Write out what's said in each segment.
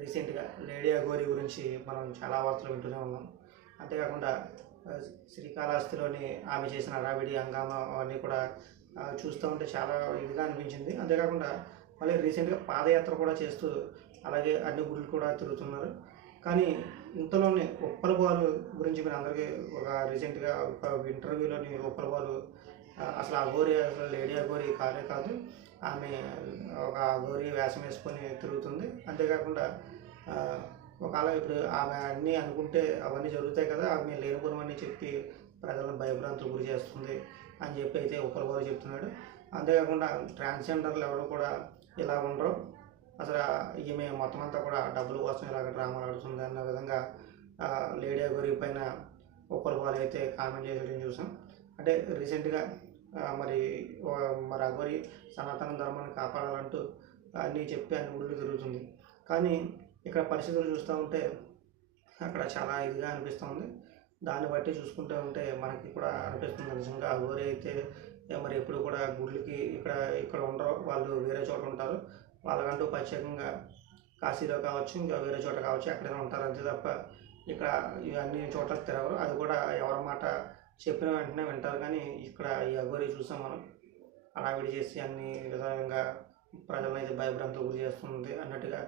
రీసెంట్గా లేడీ అగోరి గురించి మనం చాలా వార్తలు వింటూనే ఉన్నాం. అంతేకాకుండా శ్రీకాళహస్తిలోని ఆమె చేసిన హడావిడి హంగామా అవన్నీ కూడా చూస్తూ ఉంటే చాలా ఇదిగా అనిపించింది. అంతేకాకుండా మళ్ళీ రీసెంట్గా పాదయాత్ర కూడా చేస్తూ అలాగే అన్ని గుడులు కూడా తిరుగుతున్నారు. కానీ ఇంతలోనే ఉప్పల బాలు గురించి మీరు అందరికీ ఒక రీసెంట్గా ఒక ఇంటర్వ్యూలోని ఉప్పల బాలు అసలు అఘోరి అసలు లేడీ అఘోరి కాదే కాదు. ఆమె ఒక అఘోరి వేషం వేసుకొని తిరుగుతుంది. అంతేకాకుండా ఒకవేళ ఇప్పుడు ఆమె అన్నీ అనుకుంటే అవన్నీ జరుగుతాయి కదా ఆమె లేనిపోనివన్నీ చెప్పి ప్రజలను భయభ్రాంతులు గురి చేస్తుంది అని చెప్పి అయితే ఒకరు వారు చెప్తున్నాడు. అంతేకాకుండా ట్రాన్స్జెండర్లు ఎవరు కూడా ఇలా ఉండరు. అసలు ఈమె మొత్తం అంతా కూడా డబ్బుల కోసం ఇలాగ డ్రామాలు ఆడుతుంది అన్న విధంగా లేడీ అగోరి పైన ఒకరు బాలు అయితే కామెంట్ చేసేయడం చూసాం. అంటే రీసెంట్గా మరి మరి అగోరి సనాతన ధర్మాన్ని కాపాడాలంటూ అన్నీ చెప్పి అన్ని ఊళ్ళు తిరుగుతుంది. కానీ ఇక్కడ పరిస్థితులు చూస్తూ ఉంటే అక్కడ చాలా ఇదిగా అనిపిస్తుంది దాన్ని బట్టి చూసుకుంటూ ఉంటే మనకి కూడా అనిపిస్తుంది నిజంగా అఘోరి అయితే మరి ఎప్పుడు కూడా గుళ్ళకి ఇక్కడ ఇక్కడ ఉండరు. వాళ్ళు వేరే చోట ఉంటారు. వాళ్ళకంటూ ప్రత్యేకంగా కాశీలో కావచ్చు ఇంకా వేరే చోట కావచ్చు ఎక్కడైనా ఉంటారు. అంతే తప్ప ఇక్కడ ఇవన్నీ చోట్ల తిరగరు. అది కూడా ఎవరి మాట చెప్పిన వెంటనే వింటారు కానీ ఇక్కడ ఈ అఘోరి చూసాం మనం. హడావిడి చేసి అన్ని విధంగా ప్రజలను అయితే భయభ్రాంతులు గురి చేస్తుంది అన్నట్టుగా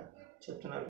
చెప్తున్నారు.